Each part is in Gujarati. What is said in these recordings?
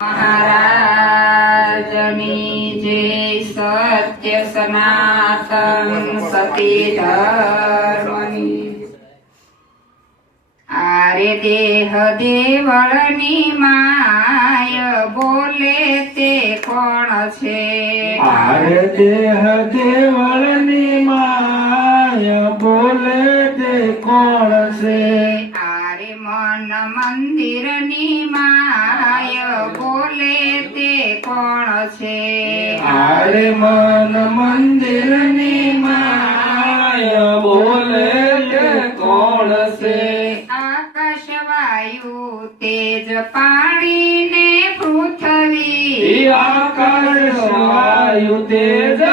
મહારાજની જે સત્ય સનાતન સતી ધર્મની. આરે દેહ દેવળની માય બોલે તે કોણ છે? આરે દેહ દેવળની માય બોલે તે કોણ છે? આરે મન મંદિરની માય બોલે તે કોણ છે? આરે મન મંદિરની માય બોલે તે કોણ છે? આકાશ વાયુ તેજ પાણી ને પૃથ્વી. આકાશ વાયુ તેજ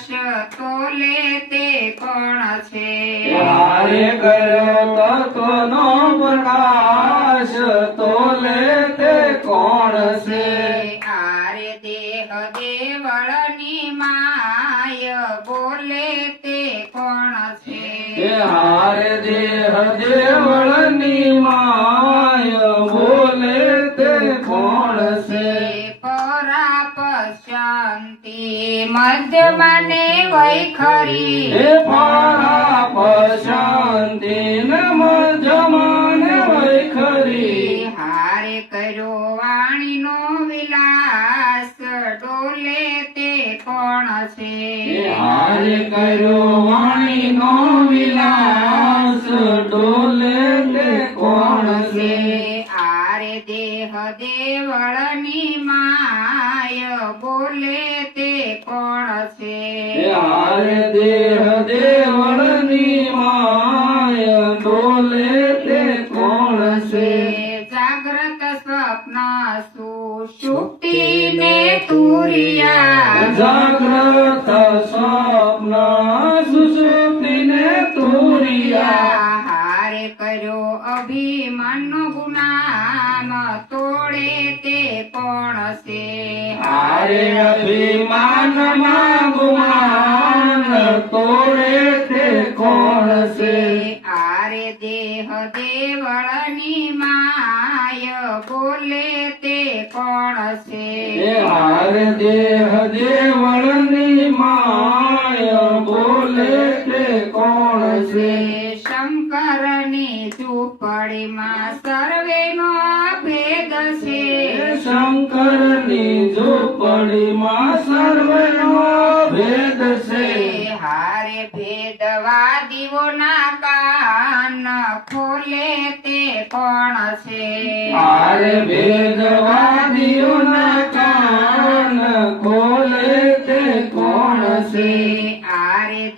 પ્રકાશ તોલે તે કોણ છે. હારે કર્યો તત્વનો પ્રકાશ તોલે તે કોણ છે? આરે દેહ દેવળની માય બોલે તે કોણ છે? હારે દેહ દેવળની માય શાંતિ મધ્યમાં વૈખરી હે પરાપ શાંતિ ન મધ્યમાને વૈખરી હારે કર્યો વાણીનો વિલાસ ડોલે તે કોણ છે હારે કર્યો વાણીનો વિલાસ દેવળની માય બોલે તે કોણ છે? હારે દેહ દેવળની માય બોલે તે કોણ છે? જાગ્રત સ્વપ્ન સુષુપ્તિ ને તુરિયા. જાગ્રત સ્વપ્ન સુષુપ્તિને તુરિયા. હારે કર્યો અભિમાનનો ગુનામ તોડે તે પણ છે. હારે અભિમાનમાં ગુમાન તોડે તે કોણ છે? આરે દેહ દેવળની માય બોલે તે કોણ છે. હારે દેહ દેવળની માય બોલે તે કોણ છે? ઝૂંપડીમાં સર્વેનો ભેદ છે. શંકરની ઝૂંપડીમાં સર્વનો ભેદ છે. હારે ભેદવાદીઓના કાન ખોલે તે કોણ છે. આરે ભેદવાદીઓના કાન ખોલે તે કોણ છે.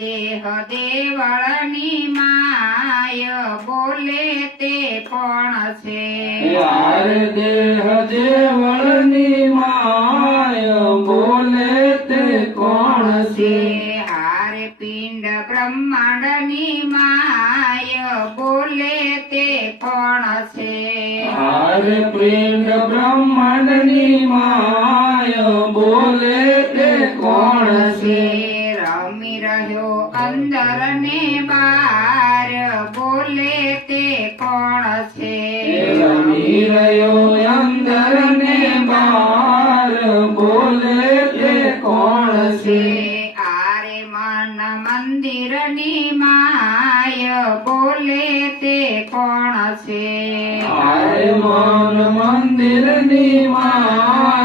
દેહ દેવળની માય બોલે તે કોણ છે. દેહ દેવળની માય બોલે તે કોણ છે. હારે પિંડ બ્રહ્માંડની માય બોલે તે કોણ છે. આરે પિંડ બ્રહ્માંડની માય બોલે અંદર ને બાર બોલે તે કોણ છે? રમી રહ્યો અંદર ને બાર બોલે તે કોણ છે? આરે મન મંદિરની માય બોલે તે કોણ છે? આરે મન મંદિરની માય